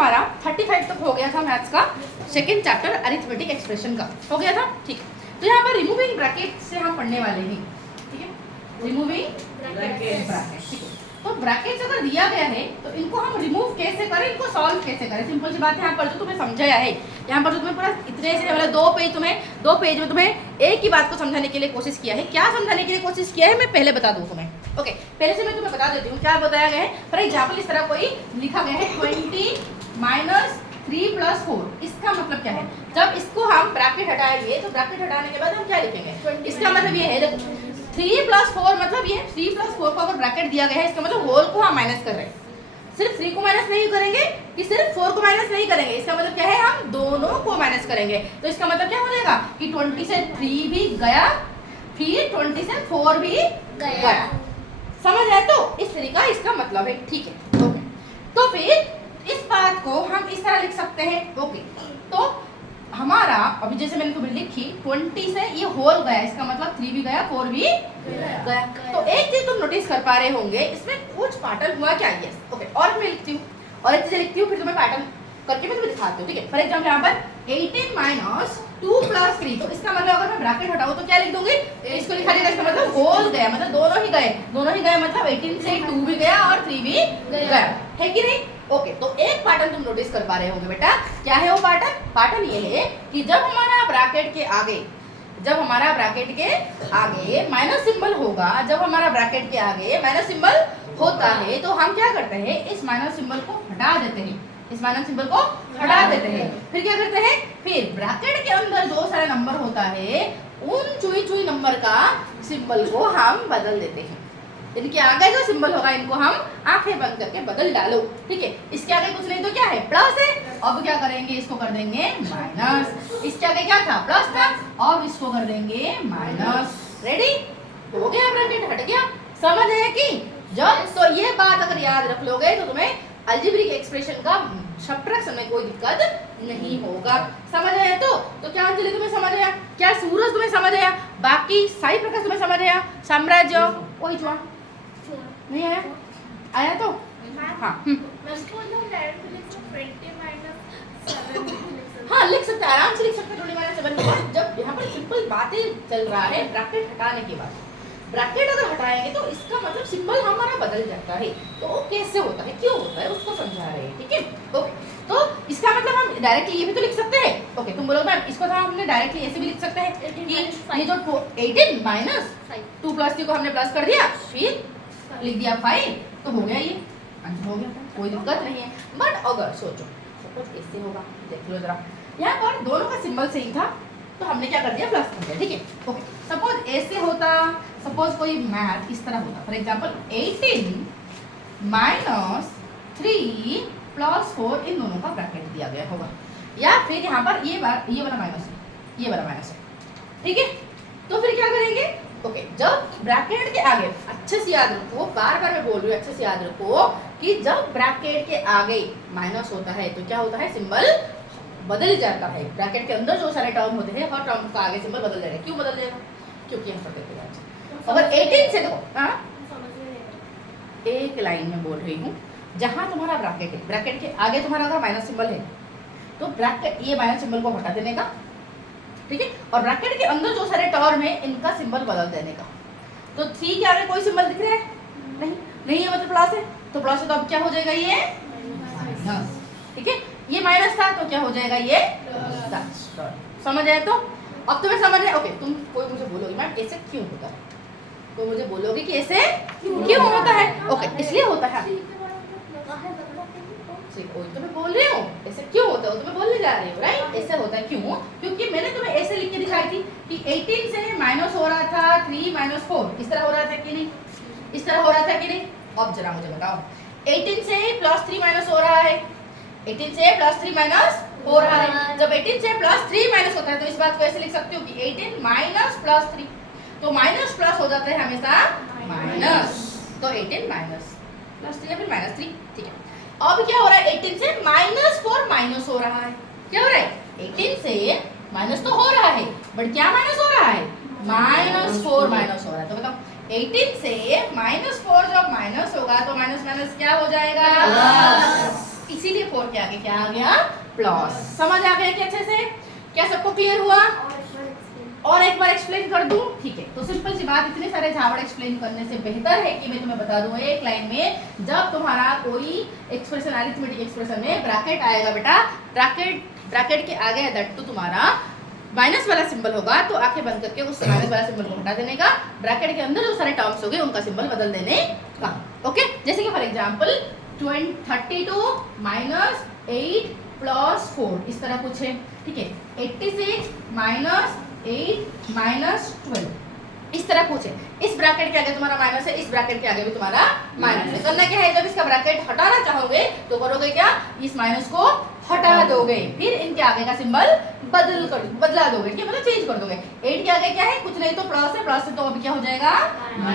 हमारा 35 तक हो गया था मैथ्स का सेकंड चैप्टर अरिथमेटिक एक्सप्रेशन का, हो गया था। ठीक है, तो यहाँ पर रिमूविंग ब्रैकेट से हम पढ़ने वाले हैं। ठीक है, रिमूविंग ब्रैकेट। ठीक है, तो ब्रैकेट्स अगर दिया गया है तो इनको हम रिमूव कैसे करें, इनको सॉल्व कैसे करें। सिंपल सी बात है, यहाँ पर जो तुम्हें समझाया है, यहाँ पर जो तुम्हें पूरा इतने से मतलब दो पेज में तुम्हें एक ही बात को समझाने के लिए कोशिश किया है। क्या समझाने के लिए कोशिश किया है मैं पहले बता दूँ तुम्हें। ओके, पहले से मैं तुम्हें बता देती हूँ क्या बताया गया है। फॉर एग्जाम्पल इस तरह कोई लिखा गया है 20 - 3 + 4। इसका मतलब क्या है, जब इसको हम ब्रैकेट हटाएंगे तो ब्रैकेट हटाने के बाद हम क्या लिखेंगे, इसका मतलब ये है देखो 3 + 4 मतलब ये 3 + 4 को अगर ब्रैकेट दिया गया है इसका मतलब होल को हम माइनस कर रहे हैं। सिर्फ 3 को माइनस नहीं करेंगे कि सिर्फ 4 को माइनस नहीं करेंगे, इसका मतलब क्या है हम दोनों को माइनस करेंगे। तो इसका मतलब क्या हो जाएगा कि 20 से 3 भी गया, फिर 20 से 4 भी गया। समझ आए? तो इस तरीका इसका मतलब है। ठीक है, ओके, तो फिर इस बात को हम इस तरह लिख सकते हैं। ओके, तो हमारा अभी जैसे मैंने तुम्हें लिखी 20 से ये होल गया, इसका मतलब 3 भी गया 4 भी गया। तो एक चीज तुम नोटिस कर पा रहे होंगे, इसमें कुछ पैटर्न हुआ क्या। यस, ओके, और मैं लिखती हूँ और एक चीज लिखती हूँ, फिर तुम्हें पैटर्न करके मैं तुम्हें दिखाती हूँ। ठीक है, फॉर एग्जाम्पल यहाँ पर 18 - 2 + 3, तो इसका मतलब अगर मैं ब्रैकेट हटाऊँ तो क्या लिख दूंगी, इसको लिखा जाएगा, इसका मतलब होल गया, मतलब दोनों ही गए मतलब 18 से 2 भी गया और 3 भी गया, है कि नहीं। ओके, तो एक पैटर्न तुम नोटिस कर पा रहे होंगे बेटा, क्या है वो पैटर्न ये है कि जब हमारा ब्रैकेट के आगे माइनस सिंबल होगा, जब हमारा ब्रैकेट के आगे माइनस सिंबल होता है तो हम क्या करते हैं, इस माइनस सिंबल को हटा देते हैं, फिर क्या करते हैं, फिर ब्रैकेट के अंदर जो सारा नंबर होता है उन चुई नंबर का सिंबल को हम बदल देते हैं। इनके आगे जो सिंबल होगा इनको हम आंखें बंद करके बदल डालो। ठीक है, इसके आगे कुछ नहीं तो क्या है, प्लस है। अब क्या करेंगे, इसको कर देंगे माइनस। इसके आगे क्या था, प्लस था, अब इसको कर देंगे माइनस। रेडी, हो गया, ब्रैकेट हट गया। समझ है कि जब तो ये बात अगर याद रख लोगे तो तुम्हें अलजेब्रिक एक्सप्रेशन का सब्ट्रैक्शन में कोई दिक्कत नहीं होगा। समझ आया? तो क्या अंजलि तुम्हें समझ आया, क्या सूरज तुम्हें समझ आया, बाकी साई प्रकाश तुम्हें समझ आया, साम्राज्य कोई जुआ नहीं आया तो हाँ हाँ लिख सकते हैं, आराम से लिख सकते हैं 20 - 7। जब यहाँ पर सिंपल बातें चल रहा है, ब्रैकेट हटाने के बाद ब्रैकेट अगर हटाएंगे तो इसका मतलब सिंबल हमारा बदल जाता है। तो कैसे होता है, क्यों होता है, उसको समझा रहे हैं। ठीक है, ओके, तो इसका मतलब हम डायरेक्टली ये भी तो लिख सकते हैं। ओके, तुम बोलो मैम इसको तो हमने डायरेक्टली ऐसे भी लिख सकते हैं कि ये जो 18 - 2 + 3 को हमने प्लस कर दिया, फिर लिख दिया 5, तो हो गया, ये आंसर हो गया, कोई दिक्कत नहीं है। बट अगर सोचो सपोज ऐसे होगा, देख लो जरा, यहाँ पर दोनों का सिंबल सही था तो हमने क्या कर दिया, प्लस कर दिया। ठीक है, ओके, सपोज ऐसे होता, सपोज कोई मैथ इस तरह होता, फॉर एग्जांपल 18 - 3 + 4, इन दोनों का ब्रैकेट दिया गया होगा, या फिर यहाँ पर ये वाला माइनस है, ये वाला माइनस है। ठीक है, तो फिर क्या करेंगे, ओके, जब ब्रैकेट के आगे, अच्छे से याद रखो, बार बार मैं बोल रही हूँ, अच्छे से याद रखो कि जब ब्रैकेट के आगे माइनस होता है तो क्या होता है, सिंबल बदल जाता है। ब्रैकेट के अंदर जो सारे टर्म होते हैं हर टर्म का आगे सिंबल बदल जाएगा। क्यों बदल जाएगा, क्योंकि यहाँ पर देखो, अगर 18 से देखो, एक लाइन में बोल रही हूँ, जहाँ तुम्हारा ब्रैकेट है, ब्रैकेट के आगे तुम्हारा अगर माइनस सिंबल है तो ब्रैकेट ये माइनस सिंबल को हटा देने का। ठीक है, और ब्रैकेट के अंदर जो सारे टर्म है इनका सिंबल बदल देने का। तो 3 के आगे कोई सिंबल दिख रहा है, नहीं है, मतलब प्लस है, तो प्लस है तो अब क्या हो जाएगा, ये माइनस। ठीक है, ये माइनस था तो क्या हो जाएगा, ये प्लस। समझ आए? तो अब तुम्हें समझ आए। ओके, तुम कोई मुझे बोलोगे मैम ऐसे क्यों होता है, तो मुझे बोलोगे कि ऐसे क्यों होता है। ओके, इसलिए होता है, तो मैं बोल रही हूँ ऐसे क्यों होता है, तो मैं बोलने जा रही हूँ, राइट। ऐसे होता है क्यों, क्योंकि मैंने तुम्हें ऐसे लिख के दिखाई थी कि 18 से माइनस हो रहा था 3 - 4, इस तरह हो रहा था कि नहीं, इस तरह हो रहा था कि नहीं। अब जरा मुझे बताओ, 18 से +3 माइनस हो रहा है, 18 से +3 माइनस हो रहा है। जब 18 से +3 माइनस होता है तो इस बात को ऐसे लिख सकते हो कि 18 - +3, तो माइनस प्लस हो जाता है हमेशा माइनस, तो 18 - +3 या फिर -3। ठीक है, अब क्या हो रहा है, 18 से -4 माइनस हो रहा है। क्या हो रहा है, 18 से माइनस तो हो रहा है, बट क्या माइनस हो रहा है, -4 माइनस हो रहा है। तो बताओ 18 से -4 जब माइनस होगा तो माइनस माइनस क्या हो जाएगा, इसीलिए 4 के आगे क्या आ गया, प्लस। समझ आ गया कि अच्छे से? क्या सबको क्लियर हुआ? और एक बार एक्सप्लेन कर दूं? ठीक है, तो सिंपल सी बात, इतने सारे झावड़ एक्सप्लेन करने से बेहतर है कि मैं तुम्हें बता दूं एक लाइन में, जब तुम्हारा कोई एक्सप्रेशन अरिथमेटिक एक्सप्रेशन में ब्रैकेट आएगा बेटा, ब्रैकेट के आगे दैट तो तुम्हारा माइनस वाला सिंबल होगा, तो आंखें बंद करके उस माइनस वाला सिंबल को हटा देने का, ब्रैकेट के अंदर जो सारे टर्म्स होंगे उनका सिंबल बदल देने का। ओके, जैसे कि फॉर एग्जांपल 32 माइनस 8 प्लस 4 इस तरह कुछ है, ठीक है। 86 माइनस 8 माइनस 12 इस तरह पूछे। इस ब्रैकेट के आगे तुम्हारा माइनस है, इस ब्रैकेट के आगे भी तुम्हारा माइनस है। करना क्या है, जब इसका ब्रैकेट हटाना चाहोगे तो करोगे क्या, इस माइनस को हटा दोगे, फिर इनके आगे का सिंबल बदला दोगे, कि मतलब चेंज कर दोगे। 8 के आगे क्या है, कुछ नहीं तो प्लस है, प्लस है तो अभी क्या हो जाएगा,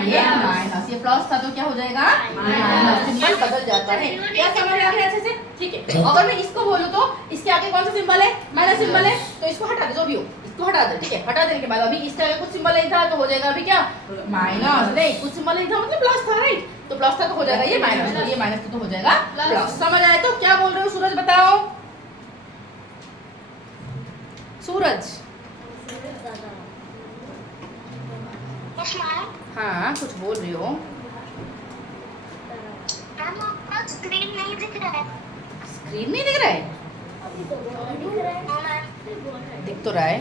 ये माइनस, ये प्लस था तो क्या हो जाएगा, माइनस, सिंबल बदल जाता है। क्या समझ आ गया अच्छे से? ठीक है। अगर मैं इसको बोलूं तो इसके आगे कौन सा सिंबल है, माइनस सिंबल है, तो इसको हटा दे, जो भी हो इसको हटा दे, ठीक है। हटा देने के बाद अभी इसके आगे कुछ सिंबल नहीं था तो हो जाएगा अभी क्या, माइनस, नहीं कुछ सिंबल नहीं था मतलब प्लस था, राइट, तो प्लस था तो हो जाएगा ये माइनस, तो ये माइनस तो हो जाएगा प्लस। समझ आए? तो क्या बोल रहे हो सूरज, बताओ सूरज। हाँ कुछ बोल रही हो, स्क्रीन नहीं दिख रहा है। स्क्रीन नहीं दिख रहा है? दिख तो रहा है,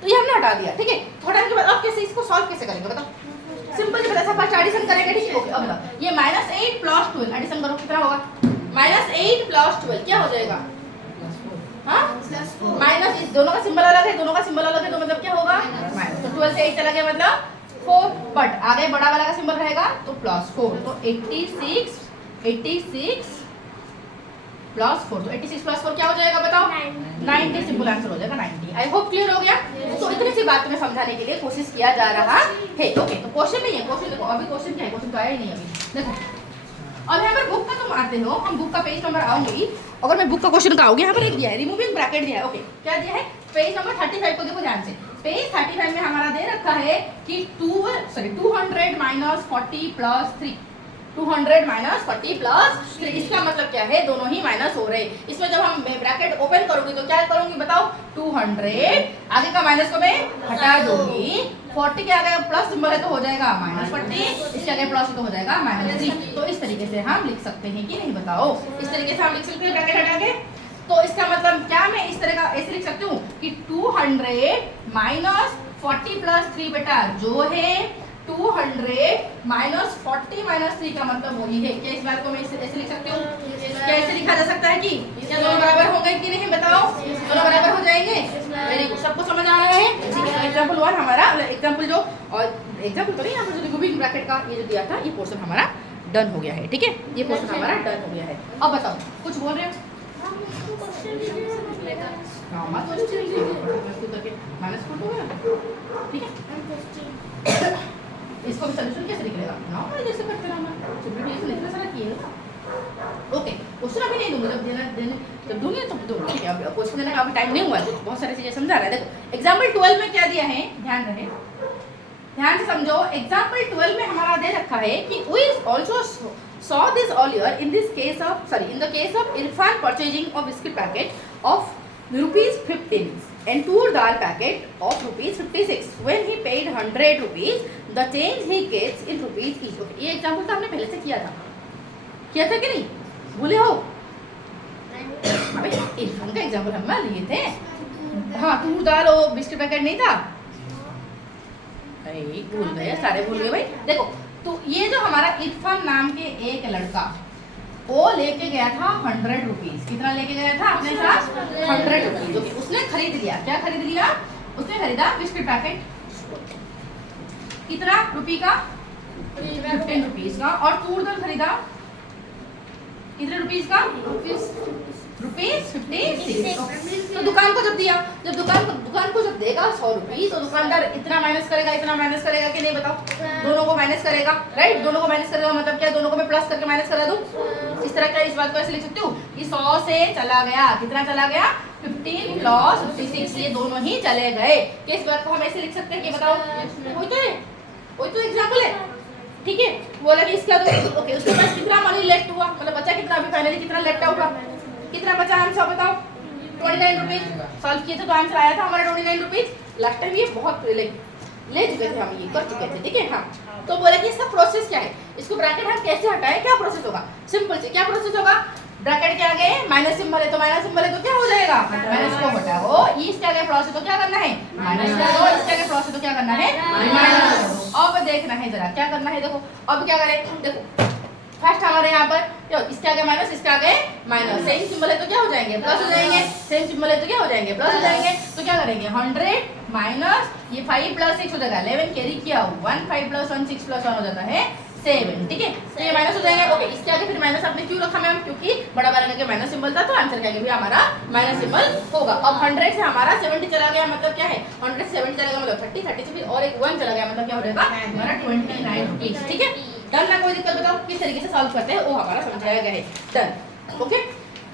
तो ये हमने हटा दिया, ठीक है। हटाने के बाद अब कैसे इसको सॉल्व कैसे करेंगे बताओ? सिंपल सी बात है, फर्स्ट एडिशन करेंगे, ठीक है। अब बताओ, ये -8 प्लस 12 एडिशन करो, कितना होगा, -8 प्लस 12 क्या हो जाएगा, हाँ माइनस, इस दोनों का सिंबल अलग है, दोनों का सिंबल अलग है, तो मतलब क्या होगा माइनस, तो 12 से 8 चला गया मतलब 4, बट आगे बड़ा वाला का सिंबल रहेगा तो +4, तो 86 प्लस 4, तो 86 प्लस 4 क्या हो जाएगा बताओ, 90, सिंपल आंसर हो जाएगा 90। आई होप क्लियर हो गया। तो इतनी सी बात में समझाने के लिए कोशिश किया जा रहा है। ओके, तो क्वेश्चन नहीं है, क्वेश्चन देखो, अभी क्वेश्चन क्या है, क्वेश्चन तो आया ही नहीं अभी, देखो अब यहाँ पर बुक का तुम आते हो, हम बुक का पेज नंबर आऊंगी, अगर मैं बुक का क्वेश्चन का आऊंगी, यहाँ पर एक दिया है रिमूविंग ब्रैकेट दिया है। ओके, क्या दिया है, पेज नंबर 35 को देखो ध्यान से, पेज 35 में हमारा दे रखा है कि 200 माइनस 40 प्लस 3, 200 माइनस 40 प्लस 3, इसका मतलब क्या है, दोनों ही माइनस हो रहे। इसमें जब हम ब्रैकेट ओपन करूंगी तो क्या करूंगी बताओ, 200 आगे का माइनस को मैं हटा दूंगी, 40 के आगे प्लस सिंबल है तो हो जाएगा -40, इसके आगे प्लस है तो हो जाएगा -3। तो इस तरीके से हम लिख सकते हैं कि नहीं बताओ, इस तरीके से हम लिख सकते हैं ब्रैकेट हटा के। तो इसका मतलब क्या, मैं इस तरह का ऐसे लिख सकती हूँ कि 200 माइनस 40 प्लस 3 बेटा जो है 200 माइनस 40 माइनस 3 का मतलब वही है। क्या इस बात को मैं ऐसे लिख सकती हूँ? क्या ऐसे लिखा जा सकता है कि क्या दोनों बराबर होंगे कि नहीं बताओ, दोनों बराबर हो जाएंगे। वेरी गुड, सबको समझ आ रहा है। ठीक है, एग्जांपल 1 हमारा, एग्जांपल जो और एग्जांपल तो नहीं, यहाँ पर जो रिमूविंग ब्रैकेट का ये जो दिया था, ये पोर्शन हमारा डन हो गया है। ठीक है, ये पोर्शन हमारा डन हो गया है। अब बताओ कुछ बोल रहे हो? ठीक है, इसको भी सॉल्यूशन कैसे निकलेगा ना, जैसे करते रहना, सिंपलीफिकेशन इतना सारा किए ना। ओके, क्वेश्चन अभी नहीं दूंगी, जब दूंगी तो दूंगी। ठीक है, अब क्वेश्चन देने का अभी टाइम नहीं हुआ है, बहुत सारी चीजें समझा रहा है। देखो एग्जांपल 12 में क्या दिया है, ध्यान रहे, ध्यान से समझो। एग्जांपल 12 में हमारा दे रखा है कि we also saw this earlier in the case of Irfan purchasing a biscuit packet of ₹15 and tur dal packet of ₹56. When he paid ₹100, the change he gets in rupees each. Okay, ये example तो हमने पहले से किया था कि नहीं, भूले हो? अबे इरफान का एग्जांपल हम लिए थे। हाँ, तूर दाल और बिस्किट पैकेट नहीं था, भूल गए, सारे भूल गए भाई। देखो, तो ये जो हमारा इरफान नाम के एक लड़का, वो लेके गया था ₹100। कितना लेके गया था अपने साथ? ₹100। ओके, उसने खरीद लिया, क्या खरीद लिया? उसने खरीदा बिस्किट पैकेट, कितना रुपये का? ₹15 का। और तूर दाल खरीदा कितने रुपीस का? ₹56। तो दुकान को जब दिया, जब दुकान को जब देगा ₹100, तो दुकानदार इतना माइनस करेगा कि नहीं बताओ? दोनों को माइनस करेगा, राइट? दोनों को माइनस करेगा मतलब क्या, दोनों को मैं प्लस करके माइनस करा दूं। इस तरह का, इस बात को ऐसे लिख सकती हूँ कि 100 से चला गया, कितना चला गया? 15 प्लस 56, ये दोनों ही चले गए। इस बात को हम ऐसे लिख सकते हैं कि बताओ, वही तो एग्जाम्पल है, ठीक है। बोला कि इसका तो ओके, उसके पास कितना मनी लेफ्ट हुआ, मतलब बचा कितना, अभी फाइनली कितना लेफ्ट आउट हुआ, कितना बचा आंसर बताओ, 29 रुपीज। सॉल्व किए थे तो आंसर आया था हमारा 29 रुपीज। लास्ट टाइम ये बहुत ले चुके थे हम, ये कर चुके थे, ठीक है। हाँ, तो बोला कि इसका प्रोसेस क्या है, इसको ब्रैकेट हम कैसे हटाएं, क्या प्रोसेस होगा, सिंपल से क्या प्रोसेस होगा, ब्रैकेट के आगे माइनस सिंबल है तो माइनस सिंबल है तो क्या हो जाएगा, माइनस को हटाओ, इसके आगे प्लस है तो क्या करना है माइनस करो, इसके आगे प्लस है तो क्या करना है माइनस करो। अब देखना है जरा क्या करना है, देखो अब क्या करें, देखो फर्स्ट हमारे यहाँ पर क्यों, इसके आगे माइनस, इसके आगे माइनस, सेम सिंबल है तो क्या हो जाएंगे प्लस हो जाएंगे, सेम सिंबल है तो क्या हो जाएंगे प्लस हो जाएंगे। तो क्या करेंगे 100 माइनस ये 5 प्लस 6 हो जाएगा 11, कैरी किया 1, 5 प्लस 1 6 प्लस 1 हो जाता है 7, ठीक है। तो ये माइनस हो जाएंगे। ओके, इसके आगे फिर माइनस आपने क्यों रखा मैम, क्योंकि बड़ा वाला के माइनस सिंबल था तो आंसर के आगे भी हमारा माइनस सिंबल होगा। अब 100 से हमारा 70 चला गया, मतलब क्या है 100 से 70 चला गया मतलब 30, 30 से फिर और एक 1 चला गया, मतलब क्या हो जाएगा हमारा 29 रुपीज, ठीक है। डन ना, कोई दिक्कत बताओ किस तरीके से सॉल्व करते हैं वो हमारा समझाया गया है। Done, okay.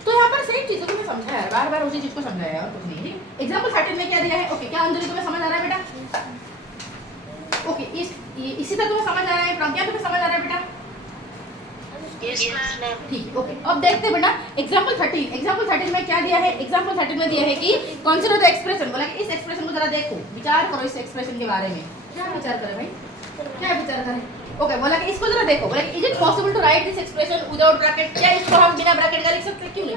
तो यहाँ पर सेम चीजों को मैं समझाया है, बार बार उसी चीज को समझाया है और कुछ नहीं। एग्जांपल 13 में क्या दिया है, ओके क्या अंजलि तुम्हें समझ आ रहा है बेटा, ओके इसी तरह तुम्हें समझ आ रहा है, प्रज्ञा तुम्हें समझ आ रहा है बेटा, ठीक, ओके। अब देखते हैं बेटा एग्जांपल 13 में क्या दिया है, एग्जांपल 13 में दिया है कि कंसीडर द एक्सप्रेशन, बोला कि इस एक्सप्रेशन को जरा देखो, विचार करो इस एक्सप्रेशन के बारे में, क्या विचार करें भाई, क्या विचार करें। ओके, बोला कि इसको जरा देखो, बोला कि is it possible to write this expression without bracket, क्या इसको हम बिना ब्रैकेट का लिख सकते हैं, क्यों नहीं,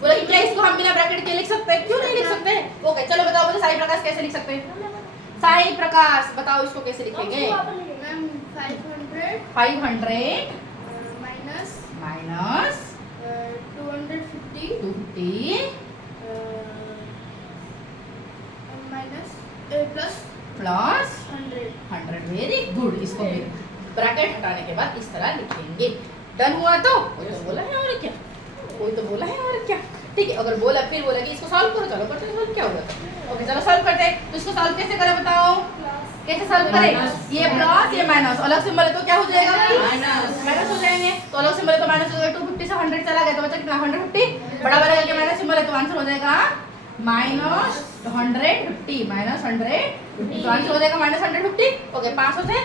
बोला कि क्या इसको हम बिना ब्रैकेट के लिख सकते हैं, क्यों नहीं लिख सकते। ओके चलो बताओ मुझे, साई प्रकाश कैसे लिख सकते हैं, साई प्रकाश बताओ इसको कैसे लिखेंगे, 500 माइनस 250 प्लस 100, वेरी गुड। इसको ब्रैकेट हटाने के बाद इस तरह लिखेंगे। डन हुआ तो कोई तो बोला है और क्या, कोई तो बोला है और क्या, ठीक है। अगर बोला फिर बोला कि इसको सॉल्व करो, चलो करते हैं, क्या होगा। ओके चलो सॉल्व करते हैं। तो इसको सॉल्व कैसे करें बताओ, कैसे सॉल्व करें, ये प्लस ये माइनस, अलग सिंबल है तो क्या हो जाएगा माइनस हो जाएंगे, तो अलग सिंबल है तो माइनस हो जाएगा, 250 से 100 चला गया तो बचा कितना 150, बड़ा वाला के माइनस सिंबल है तो आंसर हो जाएगा माइनस 150, माइनस 150 तो आंसर हो जाएगा माइनस 150। ओके 500 से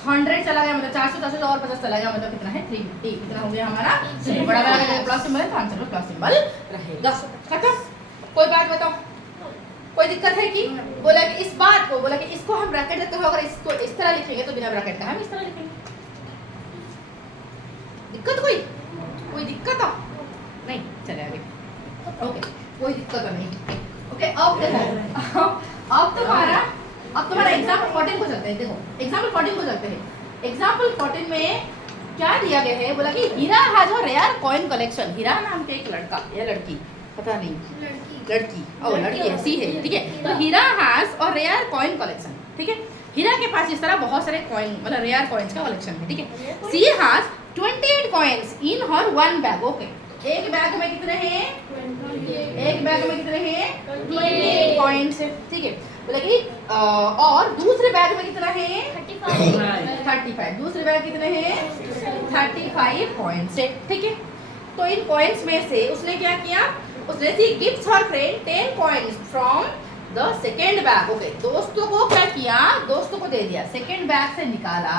100 चला गया मतलब 400, 400 और 50 चला गया मतलब कितना है 350, कितना हो गया हमारा, बड़ा वाला का प्लस सिंबल है तो आंसर में प्लस सिंबल रहेगा। खत्म, कोई बात बताओ, कोई दिक्कत है कि, बोला कि इस बात को, बोला कि इसको हम ब्रैकेट देते हुए अगर इसको इस तरह लिखेंगे तो बिना ब्रैकेट का हम इस तरह लिखेंगे, दिक्कत कोई दिक्कत नहीं, चले आगे। ओके कोई दिक्कत नहीं। ओके अब देखो, अब तुम्हारा एग्जाम्पल 14 को चलते हैं। देखो एग्जाम्पल 14 को चलते हैं। एग्जाम्पल 14 में क्या दिया गया है, बोला कि Heera has a rare coin collection. Heera नाम के एक लड़का या लड़की पता नहीं, लड़की ओ लड़की ऐसी है, ठीक है। तो Heera has a rare coin collection, ठीक है। हीरा के पास इस तरह बहुत सारे कॉइन मतलब रेयर कॉइन्स का कलेक्शन है, ठीक है। She has 28 coins in her one bag. Okay एक बैग में कितने हैं, एक बैग में कितने हैं 28 कॉइन्स है, ठीक है। बोला कि और दूसरे बैग में कितना है 35, दूसरे बैग कितने हैं 35 कॉइन्स है, ठीक है। तो इन कॉइन्स में से उसने क्या किया, उसने she gifts her friend 10 coins from the second bag. Okay दोस्तों को क्या किया, दोस्तों को दे दिया, सेकेंड बैग से निकाला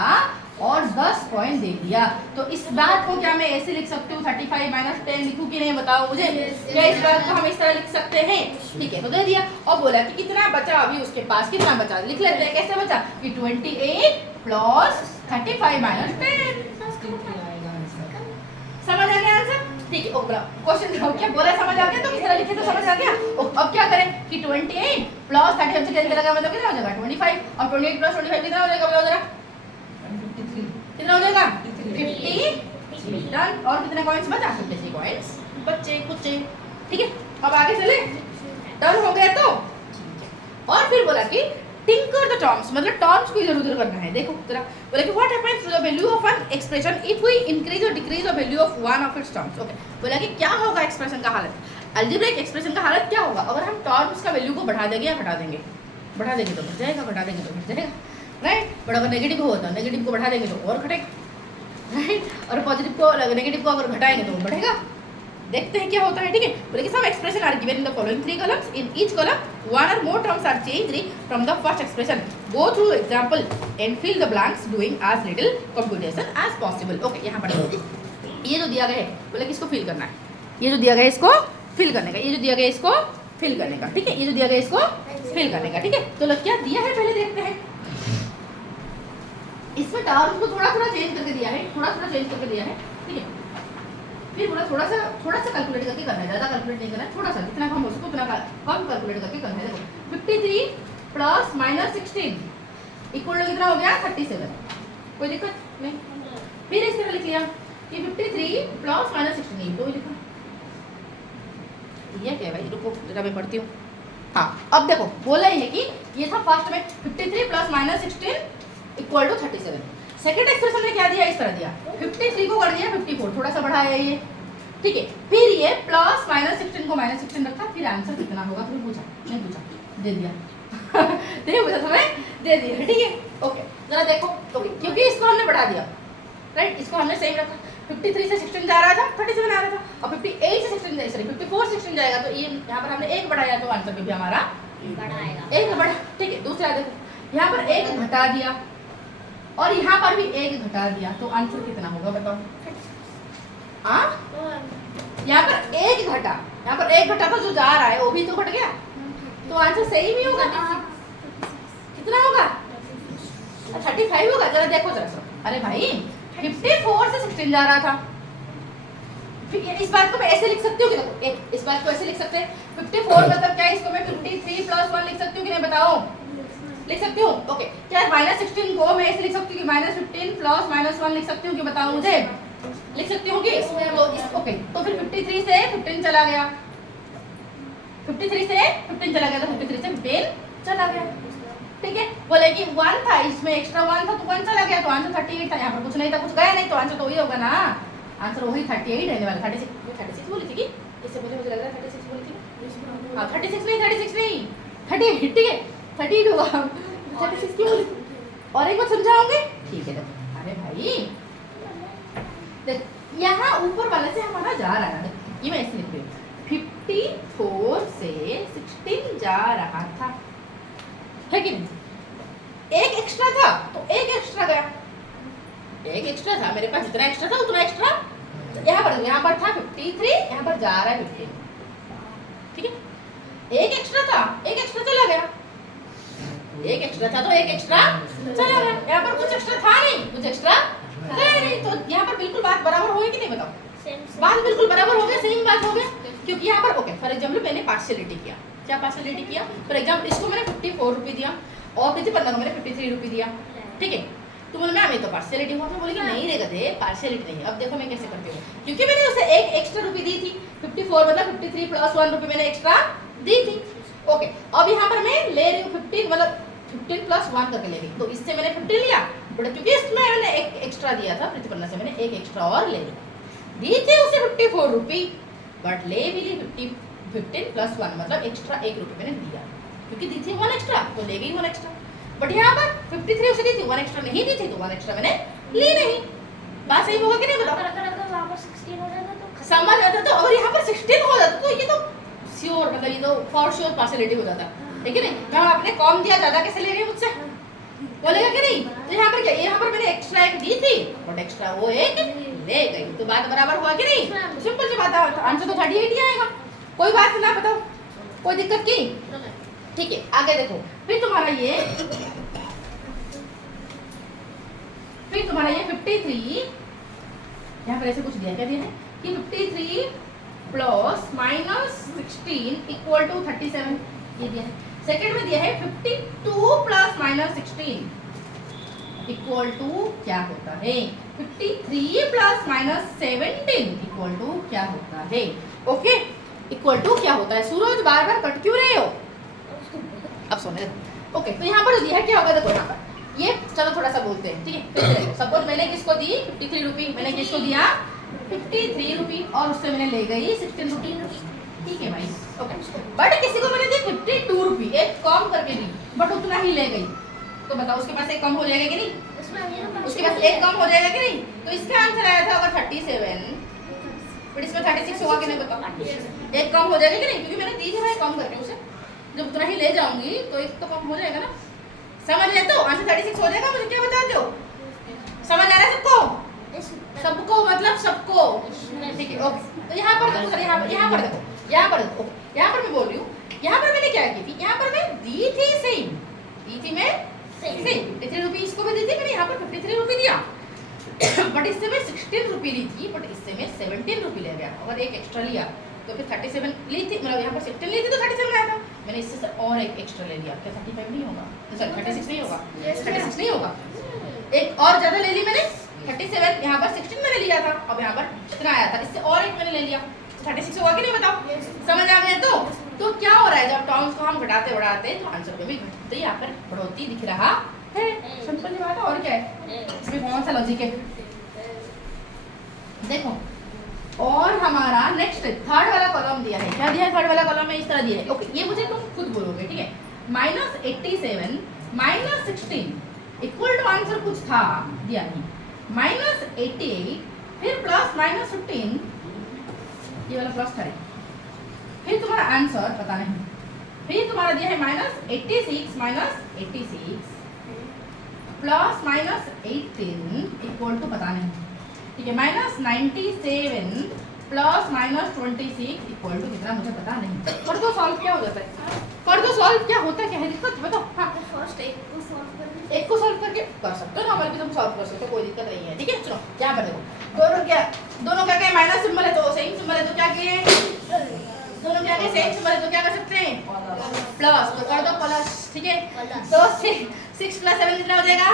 और 10 कॉइन दे दिया। तो इस बात को क्या मैं ऐसे लिख सकती हूँ 35 माइनस 10 लिखूं कि नहीं बताओ मुझे, क्या इस बात को हम इस तरह लिख सकते हैं, ठीक है। तो दे दिया और बोला कि कितना बचा अभी उसके पास, कितना बचा लिख लेते हैं, कैसे बचा कि 28 प्लस 35 माइनस 10, समझ आ गया आंसर, ठीक है। क्वेश्चन क्या बोला समझ आ गया, तो किस तरह लिखे तो समझ आ गया। अब क्या करें कि 28 प्लस 35 से 10 चला मतलब कितना हो जाएगा 25, और 28 प्लस 25 कितना हो जाएगा बोलो जरा, कितना हो जाएगा 50। डन, और कितने कॉइन्स बचा 50 कॉइन्स बच्चे कुचे, ठीक है। अब आगे चले, डन हो गया तो, और फिर बोला कि टिंकर द टर्म्स, मतलब टर्म्स को इधर उधर करना है। देखो जरा बोला कि what happens to the value of an expression if we increase और decrease the value of one of its terms. Okay बोला कि क्या होगा एक्सप्रेशन का हालत, अलजेब्रिक एक्सप्रेशन का हालत क्या होगा अगर हम टर्म्स का वैल्यू को बढ़ा देंगे या घटा देंगे, बढ़ा देंगे तो बढ़ जाएगा, घटा देंगे तो घट जाएगा, राइट। बट अगर नेगेटिव होता है, नेगेटिव को बढ़ा देंगे तो और घटेगा, राइट। और पॉजिटिव को नेगेटिव को अगर घटाएंगे तो बढ़ेगा। देखते हैं क्या होता है, ठीक है। बोले कि सब expression are given in the following 3 columns, in each column one or more terms are changed from the first expression go through example and fill the blanks doing as little computation as possible. Okay, यहाँ पर ये जो दिया गया है बोले कि इसको फिल करना है, ये जो दिया गया है इसको फिल करने का, ये जो दिया गया है इसको फिल करने का, ठीक है, ये जो दिया गया है इसको फिल करने का, ठीक है। तो क्या दिया है पहले देखते हैं। इसमें टर्म्स को थोड़ा थोड़ा चेंज करके दिया है, थोड़ा थोड़ा चेंज करके दिया है, ठीक है। फिर बोला थोड़ा सा कैलकुलेट करके करना है, ज़्यादा कैलकुलेट नहीं करना है, थोड़ा सा जितना कम हो सके उतना कम कैलकुलेट करके करना है। देखो 53 प्लस माइनस 16 इक्वल टू कितना हो गया 37, कोई दिक्कत नहीं। फिर इस तरह लिख लिया कि 53 प्लस माइनस 16 तो लिखा, ये क्या है भाई, रुको जरा मैं पढ़ती हूँ। हाँ, अब देखो बोला ही है कि ये था फर्स्ट में 53 plus minus 16 equal to 37। Second expression में क्या दिया, इस तरह दिया 53 को कर दिया 54, थोड़ा सा बढ़ाया ये, ठीक है। फिर ये प्लस माइनस 16 को माइनस 16 रखा, फिर आंसर कितना होगा फिर पूछा, नहीं पूछा, दे दिया नहीं पूछा तुम्हें, दे दिया, ठीक है। ओके, जरा देखो तो क्योंकि इसको हमने बढ़ा दिया, राइट, इसको हमने सेम रखा। 53 से 16 जा रहा था 37 आ रहा था, और 58 से 16 सॉरी 54 से 16 जाएगा, तो ये यहाँ पर हमने एक बढ़ाया तो आंसर भी हमारा एक बढ़ा, ठीक है। दूसरा देखो यहाँ पर एक घटा दिया और यहाँ पर भी एक घटा दिया, तो आंसर कितना होगा बताओ। यहाँ पर एक घटा, यहाँ पर एक घटा तो जो जा रहा है वो भी तो घट गया, तो आंसर सही भी होगा। कितना होगा 35 होगा। जरा देखो जरा, अरे भाई 54 से 16 जा रहा था, फिर इस बात को मैं ऐसे लिख सकती हूँ कि देखो इस बात को ऐसे लिख सकते हैं 54 मतलब क्या है, इसको मैं 53 प्लस 1 लिख सकती हूँ कि नहीं बताओ, लिख सकती हूँ। ओके, क्या माइनस 16 को मैं ऐसे लिख सकती हूँ कि माइनस 15 प्लस माइनस 1 लिख सकती हूँ कि बताओ मुझे, लिख सकती हूँ कि ओके, तो फिर 53 से 15 चला गया, 53 से 15 चला गया, तो 53 से 15 चला गया, ठीक है। बोले कि 1 था, इसमें एक्स्ट्रा 1 था तो 1 चला गया, तो आंसर 38 था। यहाँ पर कुछ नहीं था, कुछ गया नहीं, तो आंसर तो वही होगा ना, आंसर वही 38 रहने वाला। 36 बोली थी कि इससे मुझे लग रहा है 36 बोली थी, हाँ 36 नहीं 38, ठीक है 38 होगा, 36 क्यों बोली थी, और एक बार समझाओगे, ठीक है। देखो अरे भाई देख यहाँ ऊपर वाले से हमारा जा रहा है, ये मैं ऐसे लिख रही हूँ 54 से 16 जा रहा था, है कि नहीं, एक एक्स्ट्रा था तो एक एक्स्ट्रा गया, एक एक्स्ट्रा था मेरे पास, जितना एक्स्ट्रा था उतना एक्स्ट्रा, यहाँ पर था 53, यहाँ पर जा रहा है 15, ठीक है। एक एक्स्ट्रा था, एक एक्स्ट्रा चला गया, एक एक्स्ट्रा था तो एक एक्स्ट्रा चला गया, यहाँ पर कुछ एक्स्ट्रा था नहीं, कुछ एक्स्ट्रा गया नहीं, तो यहाँ पर बिल्कुल बात बराबर होगी कि नहीं बताओ, बात बिल्कुल बराबर हो गया, सेम बात हो गया, क्योंकि यहाँ पर ओके फॉर एग्जाम्पल मैंने पार्शियलिटी किया, क्या पार्शियलिटी किया, फॉर एग्जाम्पल इसको मैंने 54 रुपये दिया और प्रतिपन्ना को मैंने 53 रुपये दिया, ठीक है। तो बोले मैम ये तो पार्शियलिटी हुआ, बोले कि नहीं रे गधे पार्शियलिटी नहीं। अब देखो मैं कैसे करती हूँ, क्योंकि मैंने उसे एक एक्स्ट्रा रुपये दी थी, 54 मतलब 53 प्लस 1 रुपये मैंने एक्स्ट्रा दी थी, ओके। अब यहाँ पर मैं ले रही हूँ 15 मतलब 15 प्लस 1 करके ले रही, तो इससे मैंने 15 लिया, बट क्योंकि इसमें मैंने एक एक्स्ट्रा दिया था प्रतिपन्ना से, मैंने एक एक्स्ट्रा और ले लिया, दी थी उसे 54 रुपये, बट ले भी ली 15 प्लस 1 मतलब एक्स्ट्रा 1 रुपये मैंने दिया, क्योंकि दी थी 1 एक्स्ट्रा तो ले गई 1 एक्स्ट्रा, बट यहाँ पर 53 उसे दी थी, 1 एक्स्ट्रा नहीं दी थी, तो 1 एक्स्ट्रा मैंने ली नहीं। बात सही होगा कि नहीं बताओ, वहाँ पर 16 हो जाता तो समझ आता तो, अगर यहाँ पर 16 हो जाता तो ये तो श्योर मतलब ये तो फॉर श्योर पार्शियलिटी हो जाता, ठीक है नहीं। मैं आपने कम दिया, ज्यादा कैसे ले रही है मुझसे, बोलेगा कि नहीं। तो यहाँ पर क्या, यहाँ पर मैंने एक्स्ट्रा एक दी थी बट एक्स्ट्रा वो एक ले गई, तो बात बराबर हुआ कि नहीं, सिंपल सी बात है, आंसर तो 38 ही आएगा, कोई बात ना, बताओ कोई दिक्कत की, ठीक है। आगे देखो, फिर तुम्हारा ये 53, यहाँ पर ऐसे कुछ दिया, क्या दिया है कि 53 प्लस माइनस 16 इक्वल टू 37, ये दिया है। सेकंड में दिया है 52 प्लस माइनस 16 इक्वल टू क्या होता है, 53 प्लस माइनस 17 इक्वल टू क्या होता है, ओके, इक्वल टू क्या होता है। सूरज बार बार कट क्यों रहे हो, अब सुने, ओके। तो यहाँ पर दिया है क्या होगा, देखो यहाँ पर ये, चलो थोड़ा सा बोलते हैं, ठीक है। सपोज मैंने किसको दी 53 रुपये, मैंने किसको दिया 53 रुपये, और उससे मैंने ले गई 16 रुपये, ठीक है भाई, ओके। बट किसी को मैंने दी 52 रुपये, एक कम करके दी, बट उतना ही ले गई, तो बताओ उसके पास एक कम हो जाएगा कि नहीं, उसके पास एक कम हो जाएगा कि नहीं। तो इसका आंसर आया था अगर 37, बट इसमें 36 होगा कि नहीं बताओ, एक कम हो जाएगा कि नहीं, क्योंकि मैंने दी थी भाई कम करके उसे, जब उतना ही ले जाऊंगी तो एक तो कम हो जाएगा ना, समझ रहे तो आंसर 36 हो जाएगा। मुझे क्या बताते हो, समझ आ रहा है सबको? सबको मतलब सबको, ठीक है ओके। तो यहाँ पर देखो, यहाँ पर देखो, यहाँ पर देखो, यहाँ पर मैं बोल रही हूँ, यहाँ पर मैंने क्या की थी, यहाँ पर मैं दी थी सेम, दी थी मैं सेम 53 रुपीज इसको भी दी थी मैंने, यहाँ पर 53 रुपये दिया, बट इससे मैं 16 रुपये ली थी, बट इससे मैं 17 रुपये ले गया। अगर एक एक्स्ट्रा लिया तो फिर 37 ली थी, मतलब यहाँ पर 16 ली थी तो 37 आया था, मैंने इससे और एक एक्स्ट्रा ले लिया, क्या 35 नहीं होगा, सॉरी 36 नहीं होगा, 36 नहीं होगा, एक और ज़्यादा ले ली मैंने 37, यहाँ पर 16 मैंने लिया था, अब यहाँ पर कितना आया था, इससे और एक मैंने ले लिया, 36 होगा कि नहीं बताओ? समझ आ गया? तो क्या हो रहा है, जब टर्म्स को हम घटाते बढ़ाते तो आंसर में भी घटते यहाँ पर बढ़ोतरी दिख रहा है। सिंपल बात है, और क्या है इसमें, कौन सा लॉजिक है? देखो, और हमारा नेक्स्ट थर्ड वाला कॉलम दिया है, क्या दिया है थर्ड वाला कॉलम में, इस तरह दिया है, ओके ये मुझे तुम खुद बोलोगे, ठीक है। -87 -16 इक्वल टू आंसर कुछ था दिया नहीं, -88 फिर +-15, ये वाला प्लस था, फिर तुम्हारा आंसर पता नहीं, फिर तुम्हारा दिया है -86 -86 +-18 इक्वल टू पता नहीं, ठीक है, -97 +-26 इक्वल टू कितना मुझे पता नहीं। कर दो सॉल्व, क्या हो जाता है, कर दो सॉल्व, क्या होता है, क्या है दिक्कत बताओ? हाँ फर्स्ट एक को सॉल्व करके कर सकते हो, नॉर्मल भी तुम सॉल्व कर सकते हो, कोई दिक्कत नहीं है, ठीक है। चलो यहाँ पर देखो, दोनों क्या क्या माइनस सिंबल है तो सेम सिंबल है तो क्या किए, दोनों क्या क्या सेम सिंबल है तो क्या कर सकते हैं, प्लस, तो कर दो प्लस, ठीक है। तो 6 + 7 कितना हो जाएगा,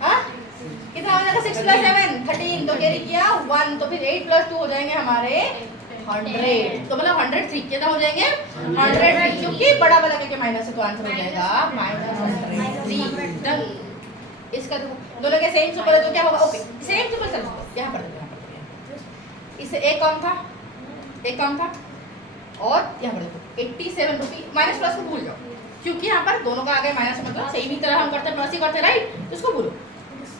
हाँ कितना हो जाएगा, 6 + 7 13, तो कैरी किया 1, तो फिर 8 + 2 हो जाएंगे हमारे 100, तो मतलब 103 कितना हो जाएंगे 103, क्योंकि बड़ा वाला क्या माइनस है तो आंसर हो जाएगा -103। डन। इसका देखो दोनों के सेम सिंबल है तो क्या होगा, ओके सेम सिंबल चलो यहाँ पर देखो, इससे एक कम था, एक कम था, और यहाँ पर देखो 87 रुपये, माइनस प्लस को भूल जाओ, क्योंकि यहाँ पर दोनों का आगे माइनस मतलब सेम ही तरह हम करते प्लस ही करते, राइट, तो उसको भूलो,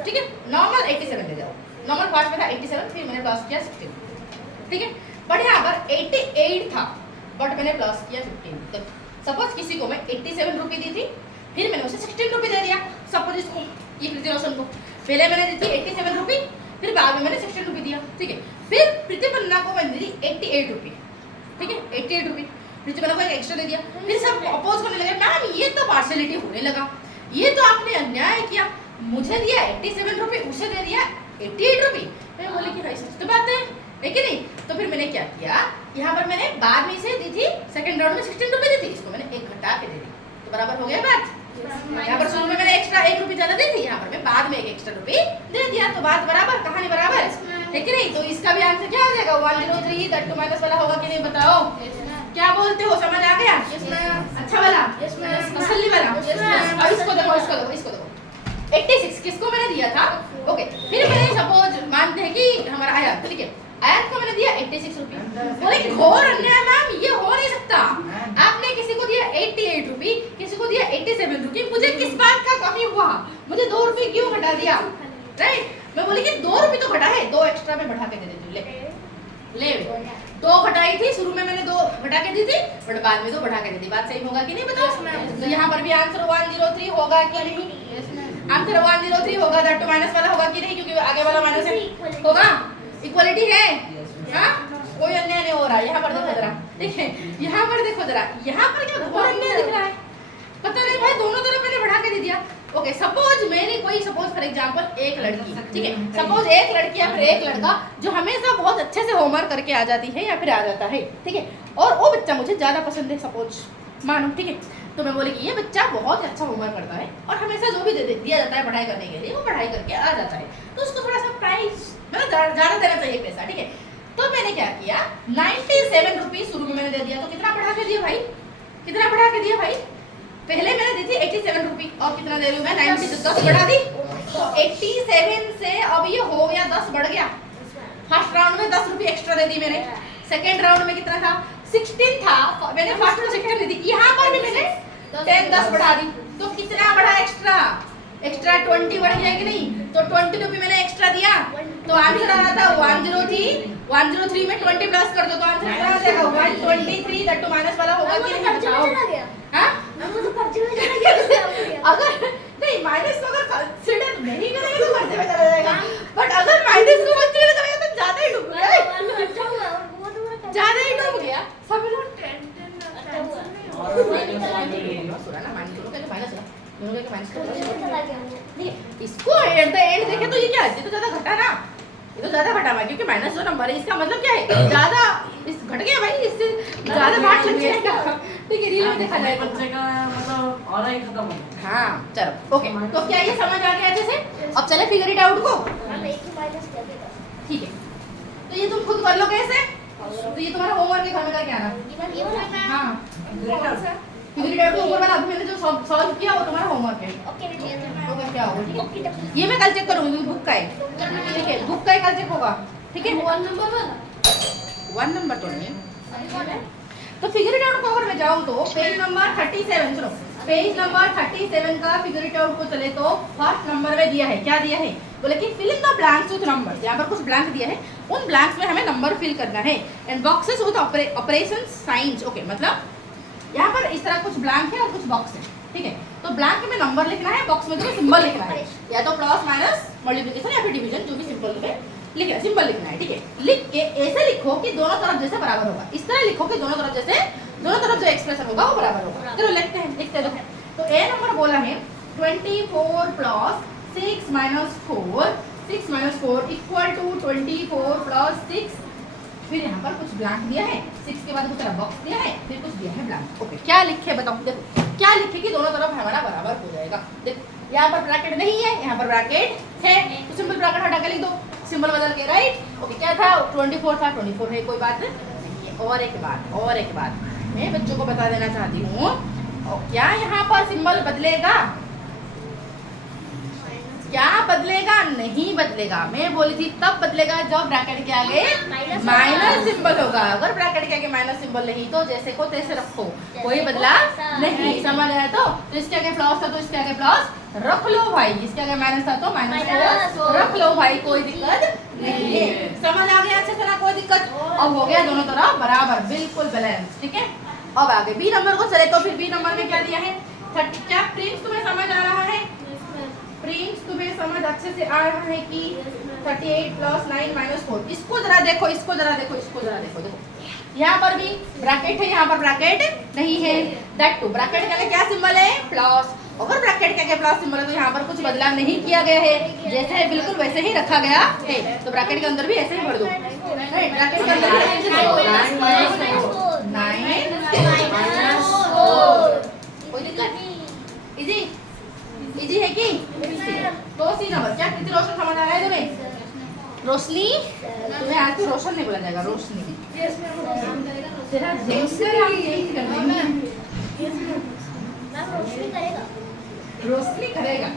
ठीक है। नॉर्मल 87 ले जाओ, नॉर्मल फर्स्ट में था 87, फिर मैंने प्लस किया 16, ठीक है। बट यहाँ पर 88 था, बट मैंने प्लस किया 15, तो सपोज किसी को मैं 87 रुपये दी थी, फिर मैंने उसे 16 रुपये दे दिया, सपोज इसको, ये प्रीति रोशन को पहले मैंने दी थी 87 रुपये, फिर बाद में मैंने 16 रुपये दिया, ठीक है। फिर प्रतिपन्ना को मैंने दी 88 रुपये, ठीक है, 88 रुपये, प्रतिपन्ना को एक एक्स्ट्रा दे दिया, फिर सब अपोज करने लगे, मैम ये तो पार्शियलिटी होने लगा, ये तो आपने अन्याय किया, मुझे दिया 87 रुपये, उसे दे दिया 88 रुपये। मैं बोली कि भाई सच तो बात है कि नहीं, तो फिर मैंने क्या किया, यहाँ पर मैंने बाद में इसे दी थी, सेकंड राउंड में 16 रुपये दी थी, इसको मैंने एक घटा के दे दी, तो बराबर हो गया बात। यहाँ पर शुरू में मैंने एक्स्ट्रा 1 रुपये ज्यादा दी थी, यहाँ पर मैं बाद में एक एक्स्ट्रा रुपये दे दिया, तो बात बराबर, कहानी बराबर है कि नहीं। तो इसका भी आंसर क्या हो जाएगा 103, दैट टू माइनस वाला होगा कि नहीं बताओ, क्या बोलते हो, समझ आ गया? अच्छा वाला, तसल्ली वाला। अब इसको देखो, इसको देखो, इसको देखो 86 किसको मैंने दिया था, ओके। फिर मैंने सपोज मानते हैं कि हमारा आयत, ठीक है, आयत को मैंने दिया 86 रुपये, बोले घोर अन्याय मैम, ये हो नहीं सकता, आपने किसी को दिया 88 रुपये, किसी को दिया 87 रुपये, मुझे किस बात का कमी हुआ, मुझे 2 रुपये क्यों घटा दिया, राइट। मैं बोली कि 2 रुपये तो घटा है, 2 एक्स्ट्रा में बढ़ा के दे देती हूँ, ले 2 घटाई थी, शुरू में मैंने 2 घटा के दी थी, बट बाद में 2 बढ़ा के दी थी, बात सही होगा कि नहीं बताओ। तो यहाँ पर भी आंसर 103 होगा कि नहीं, आंसर 103 होगा, दैट टू माइनस वाला होगा कि नहीं, क्योंकि आगे वाला माइनस है, होगा, इक्वलिटी है, हाँ कोई अन्याय नहीं हो रहा। यहाँ पर देखो जरा, ठीक है, यहाँ पर देखो जरा, यहाँ पर क्या घोर अन्याय दिख रहा है, पता नहीं भाई, दोनों तरफ मैंने बढ़ा के दे दिया, ओके। सपोज मेरी कोई, सपोज फॉर एग्जांपल एक लड़की, ठीक है, सपोज एक लड़की या फिर एक लड़का जो हमेशा बहुत अच्छे से होमवर्क करके आ जाती है या फिर आ जाता है, ठीक है, और वो बच्चा मुझे ज़्यादा पसंद है, सपोज मानो, ठीक है, तो मैं बोली कि ये बच्चा बहुत अच्छा होमवर्क करता है और हमेशा जो भी दिया जाता है पढ़ाई करने के लिए वो पढ़ाई करके आ जाता है, तो उसको थोड़ा सा प्राइस मतलब ज़्यादा देना चाहिए पैसा, ठीक है। तो मैंने क्या किया, 97 रुपये शुरू में मैंने दे दिया, तो कितना बढ़ा के दिया भाई, कितना बढ़ा के दिया भाई, पहले मैंने दी थी 87 रुपये, और कितना दे रही हूँ मैं 90, 10 बढ़ा दी, तो 87 से अब ये हो गया 10 बढ़ गया, फर्स्ट राउंड में 10 रुपये एक्स्ट्रा दे दी मैंने, सेकेंड राउंड में कितना था 16 था, मैंने फर्स्ट में 16 दे दी, यहाँ पर भी मैंने 10 बढ़ा दी, तो कितना बढ़ा एक्स्ट्रा, एक्स्ट्रा 20 बढ़ गया कि नहीं, तो 20 रुपये मैंने एक्स्ट्रा दिया, तो आंसर आ रहा था 103 में 20 प्लस कर दो तो आंसर कितना आ जाएगा 123, दैट टू माइनस वाला होगा कि नहीं बताओ। हाँ वो तो खर्चे में चला गया। अगर नहीं माइनस को अगर कंसीडर नहीं करेंगे तो खर्चे में चला जाएगा, बट अगर माइनस को कंसीडर करेंगे तो ज्यादा ही डूब गया, अच्छा हुआ और वो तो मेरा ज्यादा ही डूब गया। सब लोग अच्छा हुआ। सुना ना माइनस दोनों का माइनस है, दोनों का माइनस खर्चे में चला गया वो। नहीं इसको एट द एंड देखे तो ये क्या है, ये तो ज्यादा घटा ना, ये तो ज्यादा घटा हुआ क्योंकि माइनस जो नंबर है इसका मतलब क्या है ज्यादा इस घट गया भाई, इससे ज्यादा मार्क्स लग जाएगा। ठीक है रील में देखा जाएगा बच्चे का मतलब और ही खत्म हो गया। हाँ चलो ओके, तो क्या ये समझ आ गया अच्छे से? अब चले फिगर इट आउट को। हम एक ही माइनस कर देगा। ठीक है तो ये तुम खुद कर लो कैसे, तो ये तुम्हारा होमवर्क है घर में करके आना। ये वाला हाँ फिगर इट आउट को ऊपर वाला अभी मैंने जो सॉल्व किया वो तुम्हारा होमवर्क है। ओके ये तो ओके क्या होगा ठीक है? ओके ये मैं कल चेक करूंगी बुक का है, ठीक है बुक का ही कल चेक होगा। ठीक है 1 नंबर वाला 1 नंबर तो नहीं, तो फिगर इट आउट को अगर मैं जाऊँ तो पेज नंबर 37, चलो पेज नंबर 37 का फिगर इट आउट को चले तो फर्स्ट नंबर में दिया है, क्या दिया है बोले कि fill in the blanks with numbers. यहाँ पर कुछ ब्लैंक दिया है, उन ब्लैंक्स में हमें नंबर फिल करना है and boxes with operation science. Okay मतलब यहाँ पर इस तरह कुछ ब्लैंक है और कुछ बॉक्स है, ठीक है तो ब्लैंक में नंबर लिखना है, बॉक्स में तुम्हें सिंबल लिखना है, या तो प्लस माइनस मल्टीप्लिकेशन या फिर डिवीजन जो भी सिंबल लिखना है, सिंबल लिखना है। ठीक है लिख के ऐसे लिखो कि दोनों तरफ जैसे बराबर होगा, इस तरह लिखो कि दोनों तरफ जैसे, दोनों तरफ जो एक्सप्रेशन होगा वो बराबर होगा। चलो लिखते हैं, लिखते हैं। तो ए नंबर बोला है 24 plus 6 minus 4, 6 minus 4 equal to 24 plus 6, फिर यहाँ पर कुछ ब्लैंक दिया है, 6 के बाद कुछ बॉक्स दिया है, फिर कुछ दिया है ब्लैंक। ओके क्या लिखे बताओ, देखो क्या लिखे कि दोनों तरफ हमारा बराबर हो जाएगा। देखो यहाँ पर ब्रैकेट नहीं है, यहाँ पर ब्रैकेट है, तो सिंपल ब्रैकेट हटा के लिख दो, सिंबल बदल के राइट। ओके क्या था 24 था, 24 है, कोई बात नहीं है। और एक बात मैं बच्चों को बता देना चाहती हूँ, और क्या यहाँ पर सिंबल बदलेगा, क्या बदलेगा? नहीं बदलेगा। मैं बोली थी तब बदलेगा जब ब्रैकेट के आगे माइनस सिंबल होगा, अगर ब्रैकेट के आगे माइनस सिंबल नहीं तो जैसे को तैसे रखो, कोई बदलाव नहीं। समझ आया? तो इसके आगे प्लस था तो इसके आगे प्लस रख लो भाई, इसके आगे माइनस था तो माइनस रख लो भाई, कोई दिक्कत नहीं है। समझ आ गया अच्छे से ना, कोई दिक्कत? अब हो गया दोनों तरफ बराबर, बिल्कुल बैलेंस। ठीक है अब आगे बी नंबर को चले तो फिर बी नंबर में क्या दिया है 30। क्या प्रिंस तुम्हें समझ आ रहा है? प्रिंस तुम्हें समझ अच्छे से आ रहा है कि 38 प्लस 9 माइनस 4। इसको जरा देखो, इसको जरा देखो, इसको जरा देखो। देखो यहाँ पर भी ब्रैकेट है, यहाँ पर ब्रैकेट नहीं है। दैट टू ब्रैकेट के आगे क्या सिंबल है? प्लस। अगर ब्रैकेट के आगे प्लस सिंबल है तो यहाँ पर कुछ बदलाव नहीं किया गया है, जैसे है बिल्कुल वैसे ही रखा गया है। तो ब्रैकेट के अंदर भी ऐसे ही भर दो, ब्रैकेट के अंदर कोई दिक्कत? इजी इजी है कि? तो सी नंबर क्या कृति रोशन समझ आ रहा है तुम्हें? रोशनी, तुम्हें आज तो रोशन नहीं बोला जाएगा, रोशनी। तेरा जेम्स का नाम चेंज कर देंगे, रोशनी करेगा।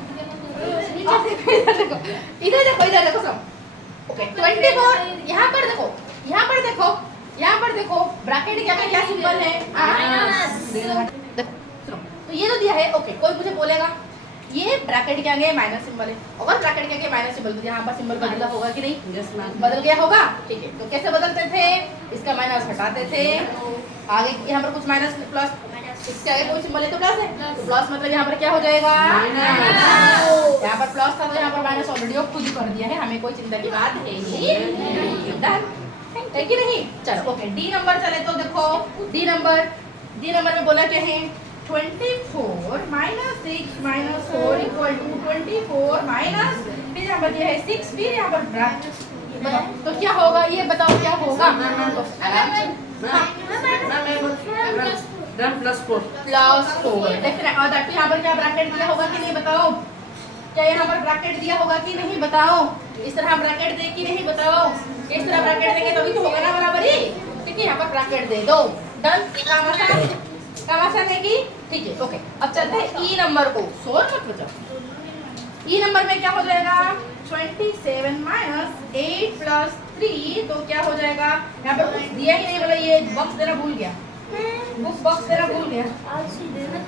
इधर देखो, इधर देखो, इधर देखो सब। ओके 24 यहाँ पर देखो, यहाँ पर देखो, यहाँ पर देखो ब्रैकेट के आगे क्या सिंबल है? देखो सुनो, तो ये तो दिया है। ओके कोई मुझे बोलेगा ये ब्रैकेट के आगे माइनस सिंबल है, अगर ब्रैकेट के आगे माइनस सिंबल तो यहाँ पर सिंबल बदला होगा कि नहीं? बदल गया होगा। ठीक है तो कैसे बदलते थे? इसका माइनस हटाते थे, आगे यहाँ पर कुछ माइनस प्लस, इसके आगे कोई सिंबल है तो प्लस है, तो प्लस मतलब यहाँ पर क्या हो जाएगा? यहाँ पर प्लस था तो यहाँ पर माइनस ऑलरेडी खुद कर दिया है, हमें कोई चिंता की बात है कि नहीं? चलो ओके डी नंबर चले तो देखो डी नंबर में बोला क्या है 24 minus 6 minus 4 equal to 24 minus, फिर यहाँ पर दिया है 6, फिर यहाँ पर ब्रैकेट। बताओ तो क्या होगा, ये बताओ क्या होगा? Plus 4 definite. और दैट यहाँ पर क्या ब्रैकेट दिया होगा कि नहीं बताओ? क्या यहाँ पर ब्रैकेट दिया होगा कि नहीं बताओ? इस तरह ब्रैकेट दे कि नहीं बताओ? इस तरह ब्रैकेट देंगे तभी तो होगा ना बराबर ही। ठीक है यहाँ पर ब्रैकेट दे दो, डन। काम आसान है कि? ठीक है ओके अब चलते हैं ई नंबर को। सोच मत बचाओ। ई नंबर में क्या हो जाएगा 27 माइनस 8 प्लस 3, तो क्या हो जाएगा? यहाँ पर कुछ दिया ही नहीं, बोला ये बॉक्स देना भूल गया, बॉक्स देना भूल गया,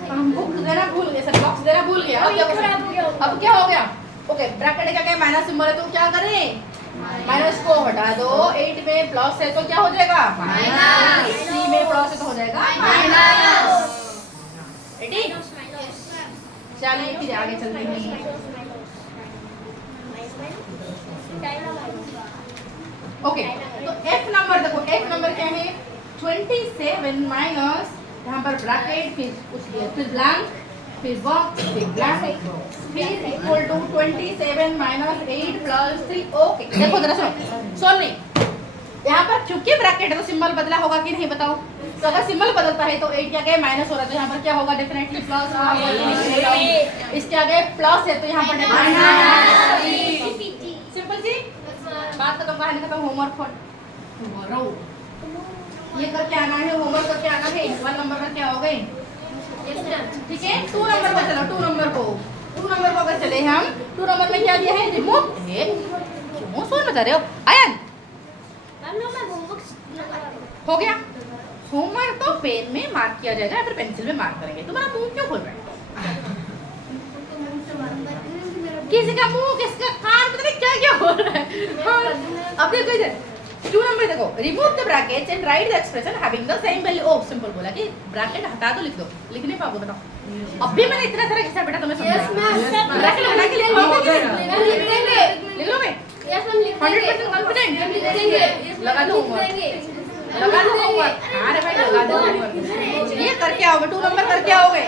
हम बुक देना भूल गए सर, बॉक्स देना भूल गया। अब क्या हो गया? ओके ब्रैकेट का क्या माइनस सिंबल है तो क्या करें? माइनस को हटा दो, 8 में प्लस है तो क्या हो जाएगा? माइनस। 3 में प्लस है तो हो जाएगा माइनस। रेडी? चलिए फिर आगे चलते हैं। ओके, तो एफ नंबर देखो, एफ नंबर क्या है? 27 माइनस यहाँ पर ब्रैकेट, फिर कुछ दिया, फिर ब्लैंक, फिर बॉक्स, फिर ब्लैंक, फिर equal to 27 minus 8 plus 3। Okay, देखो जरा सुनो, सुन नहीं, यहाँ पर क्योंकि ब्रैकेट है तो सिंबल बदला होगा कि नहीं बताओ? तो अगर सिंबल बदलता है तो 8 के आगे माइनस हो रहा है तो यहाँ पर क्या होगा? Definitely plus. इसके आगे प्लस है तो यहाँ पर सिंपल सी बात खत्म, कहानी खत्म। होमवर्क फॉर टुमारो, ये करके आना है, होमवर्क करके आना है। 1 नंबर का क्या हो गए? ठीक है, 2 नंबर को चलो, 2 नंबर को अगर चले हम, 2 नंबर में क्या दिया है? रिमूव। क्यों सोच बता रहे हो आयन? हो गया। होमवर्क तो पेन में मार्क किया जाएगा या फिर पेंसिल में मार्क करेंगे। तुम्हारा मुंह क्यों खोल रहा है? किसी का मुंह, किसका कान, पता नहीं क्या क्या हो रहा है। अब देखो इधर 2 नंबर देखो, remove the brackets and write the expression having the same value. Oh simple बोला कि ब्रैकेट हटा दो, लिख दो। लिख नहीं पाओगे बताओ? अब भी मैंने इतना सारा किस्सा बेटा तुम्हें समझाया। ब्रैकेट हटा के लिख पाओगे कि नहीं? लिख लोगे? 100% कॉन्फिडेंट? लगा दो होमवर्क, लगा दो होमवर्क। अरे भाई लगा दो होमवर्क। ये करके आओगे, 2 नंबर करके आओगे।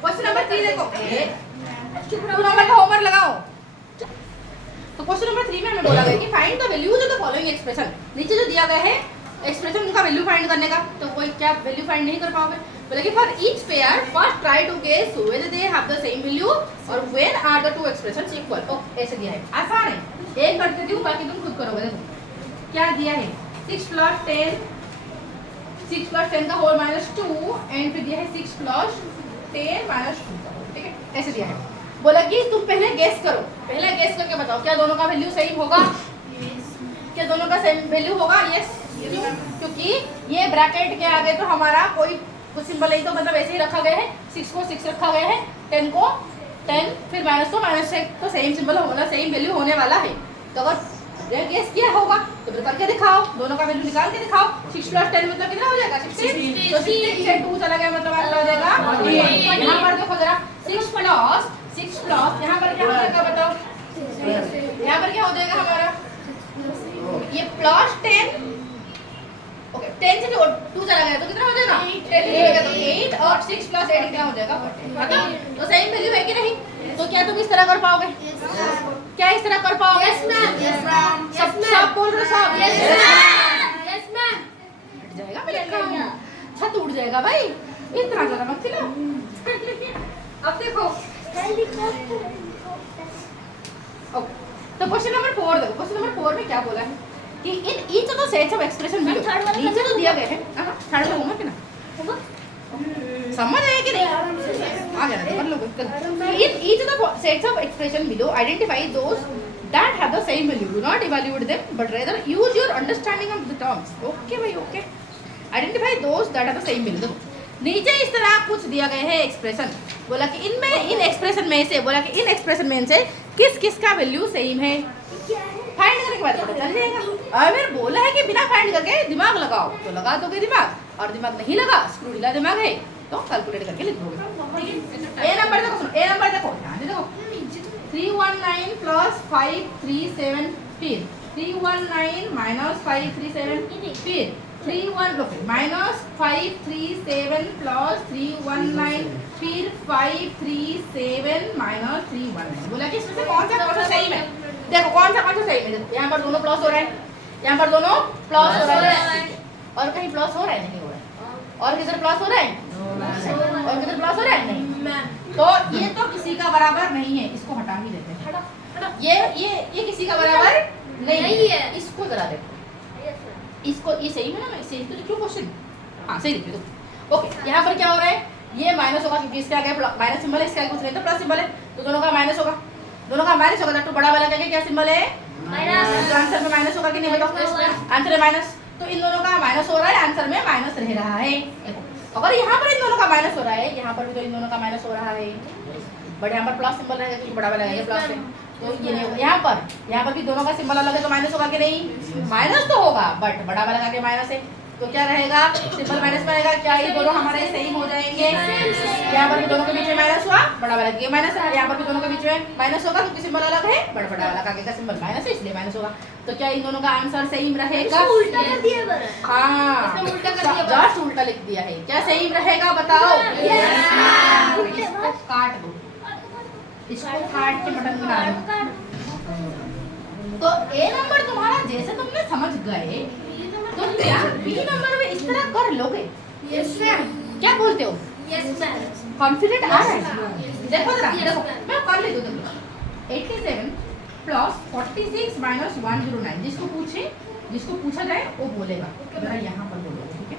क्वेश्चन नंबर 3 देखो, 2 नंबर का होमवर्क लगाओ। तो क्वेश्चन नंबर 3 में हमें बोला गया कि find the values of the following expression. नीचे जो दिया गया है एक्सप्रेशन, उनका वैल्यू फाइंड करने का, तो कोई क्या वैल्यू फाइंड नहीं कर पाओगे। बोला कि for each pair first try to guess whether they have the same value और when are the 2 expressions equal. ओ ऐसे दिया है, आसान है। एक कर देती हूं, बाकी तुम खुद करोगे। देखो क्या दिया है, 6 प्लस 10 का होल माइनस 2 एंड फिर दिया है 6 प्लस 10 माइनस 2। ठीक है, ऐसे दिया है। बोला कि तुम पहले गेस करो, पहले गेस करके बताओ क्या दोनों का वैल्यू सेम होगा? क्या दोनों का सेम वैल्यू होगा? यस। क्योंकि ये ब्रैकेट के आगे तो हमारा कोई कुछ सिंबल नहीं, तो मतलब ऐसे ही रखा गया है। 6 को 6 रखा गया है, 10 को 10, फिर माइनस को माइनस है, तो सेम सिंबल होगा, सेम वैल्यू होने वाला है। तो अगर गेस किया होगा तो फिर करके दिखाओ, दोनों का वैल्यू निकाल के दिखाओ। 6 प्लस 10 मतलब कितना हो जाएगा? 16। तो 16 से 2 चला गया मतलब आंसर हो जाएगा। यहाँ पर देखो जरा, 6 प्लस यहाँ पर क्या हो जाएगा बताओ? यहाँ पर क्या हो जाएगा हमारा? ये प्लस 10, ओके 10 से 2 चला गया तो कितना हो जाएगा? 10 हो जाएगा, तो 8 और 6 प्लस 8 क्या हो जाएगा? 14। तो सेम वैल्यू है कि नहीं? तो क्या तुम इस तरह कर पाओगे? क्या इस तरह कर पाओगे? सब बोल रहे, सब हट जाएगा मेरा छत उड़ जाएगा भाई, इतना ज्यादा मत चिल्लाओ। अब देखो तो क्वेश्चन नंबर 4 देखो, क्वेश्चन नंबर 4 में क्या बोला है कि इन each of the sets of expression below, नीचे तो दिया गया है। थर्ड में होमवर्क है ना, समझ आया कि नहीं? आ गया ना, तो कर लो। In each of the sets of expression below identify those that have the same value, do not evaluate them but rather use your understanding of the terms. Okay भाई, okay, identify those that have the same value। देखो नीचे इस तरह कुछ दिया गया है expression, बोला कि इनमें, इन एक्सप्रेशन में से, बोला कि इन एक्सप्रेशन में से किस किस का वैल्यू सेम है। फाइंड करने के बाद पता चल जाएगा। अगर बोला है कि बिना फाइंड करके दिमाग लगाओ तो लगा दोगे दिमाग, और दिमाग नहीं लगा, स्क्रू ढीला दिमाग है तो कैलकुलेट करके लिख दोगे। ए नंबर देखो, सुनो ए नंबर देखो, ध्यान से देखो। 319 प्लस 537, फिर 319 माइनस 537, फिर 319 माइनस 537 प्लस 319, फिर 537 माइनस 319। बोला कि इसमें से कौन सा सही है? देखो कौन सा सही है। देखो यहाँ पर दोनों प्लस हो रहा है, यहाँ पर दोनों प्लस हो रहा है, और कहीं प्लस हो रहा है? नहीं हो रहा है। और किधर प्लस हो रहा है? और किधर प्लस हो रहा है? नहीं। तो ये तो किसी का बराबर नहीं है, इसको हटा ही देते हैं। ये किसी का बराबर नहीं है। इसको जरा देखो, इसको, ये सही है ना? मैं सही तो लिखूं क्वेश्चन? हाँ सही लिख दो। ओके, यहाँ पर क्या हो रहा है? ये माइनस होगा क्योंकि इसके आगे माइनस सिंबल है, इसके आगे कुछ नहीं तो प्लस सिंबल है, तो दोनों का माइनस होगा, दोनों का माइनस होगा। तो बड़ा वाला क्या सिंबल है? माइनस। तो आंसर में माइनस होगा कि नहीं बताओ? आंसर में माइनस, तो इन दोनों का माइनस हो रहा है, आंसर में माइनस रह रहा है। अगर यहाँ पर इन दोनों का माइनस हो रहा है, यहाँ पर भी तो इन दोनों का माइनस हो रहा है, बट यहाँ पर प्लस सिंबल रहेगा क्योंकि बड़ा वाला है प्लस है, तो ये नहीं होगा। यहाँ पर भी दोनों का सिंबल अलग है तो माइनस होगा कि नहीं? माइनस तो होगा, बट बड़ा वाला का माइनस है तो तो क्या रहेगा, सिंबल माइनस में रहेगा, क्या ये दोनों हमारे सेम हो जाएंगे? यहाँ पर भी दोनों के बीच में माइनस हुआ, बड़ा वाला ये माइनस है, यहाँ पर भी दोनों के बीच में माइनस होगा क्योंकि सिंबल अलग है, बड़ा वाला का आगे का सिंबल माइनस है इसलिए माइनस होगा। तो क्या इन दोनों का आंसर सेम रहेगा? उल्टा कर दिया बड़ा। हाँ, इसमें उल्टा कर दिया। जस्ट उल्टा लिख दिया है, क्या सेम रहेगा बताओ? इसको काट दो, इसको काट के बटन बना दो। तो ए नंबर तुम्हारा जैसे तुमने समझ गए, तो क्या बी नंबर में इस तरह कर लोगे? Yes ma'am. क्या बोलते हो? Yes ma'am. कॉन्फिडेंट आ रहा है? देखो जरा, देखो मैं कर लेती हूँ। देखो 87 प्लस 46 माइनस 109, जिसको पूछा जाए वो बोलेगा। जरा यहाँ पर बोलो, ठीक है?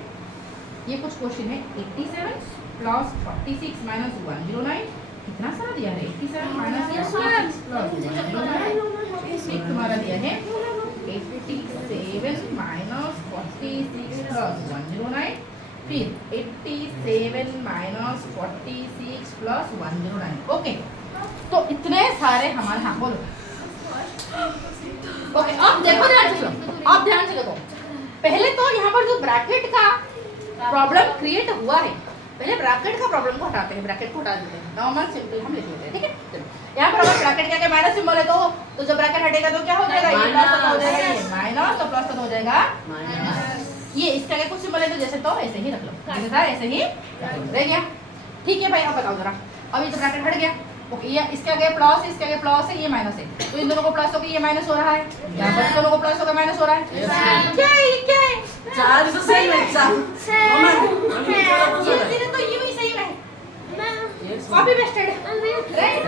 ये कुछ क्वेश्चन है। 87 प्लस 46 माइनस 109, कितना सारा दिया है? 87 माइनस 46 प्लस 109, एक तुम्हारा दिया है 87 माइनस 46 प्लस 109, फिर 87 माइनस 46 प्लस 109। ओके, तो इतने सारे हमारे, हाँ बोलो। ओके, अब देखो ध्यान से सुनो, अब ध्यान से देखो। पहले तो यहाँ पर जो ब्रैकेट का प्रॉब्लम क्रिएट हुआ है, पहले ब्रैकेट का प्रॉब्लम को हटाते हैं, ब्रैकेट को हटा देते हैं, नॉर्मल सिंपल हम लिख लेते हैं, ठीक है? चलो, यहाँ पर अगर ब्रैकेट क्या माइनस सिंबल है तो जब ब्रैकेट हटेगा तो क्या हो जाएगा? ये प्लस तो हो जाएगा, ये माइनस तो प्लस तो हो जाएगा माइनस। ये इसका क्या कुछ सिंबल है तो जैसे तो ऐसे ही रख लो, जैसे था ऐसे ही रह गया। ठीक है भाई, अब बताओ जरा, अब ये तो ब्रैकेट हट गया। ओके, ये इसके आगे प्लस, इसके आगे प्लस है, ये माइनस है, तो इन दोनों को प्लस होकर ये माइनस हो रहा है, यहाँ पर दोनों को प्लस होकर माइनस हो रहा है। क्या है ये, क्या है? चार तो सही है, चार ये तो ये भी सही है, कॉपी पेस्टेड राइट।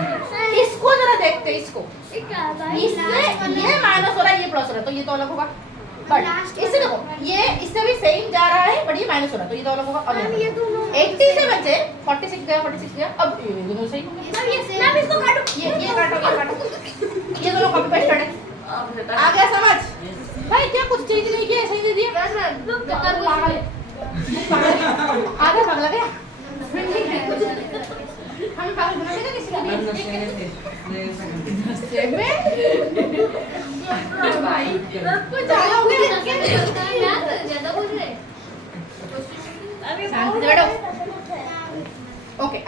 इसको जरा देखते हैं, इसको इसमें ये माइनस हो रहा है, ये प्लस हो रहा है, तो ये तो अलग होगा। बट इसे देखो, ये इससे भी सेम जा रहा है, बट ये माइनस हो रहा है, तो ये तो अलग होगा। अब ये दोनों 87 से 46 गया, 46 गया, अब ये दोनों सही हो गए। मैम इसको काटो। ये काटो, ये दोनों कॉपी पेस्टेड है। आ गया समझ? भाई क्या कुछ चेंज नहीं किया, सही दे दिया। पागल है, आधा पागल गया। हम पागल बनाएंगे किसी को भी? भाई कुछ ज्यादा हो गया, ज्यादा बोल रहे। शांति से बैठो। ओके,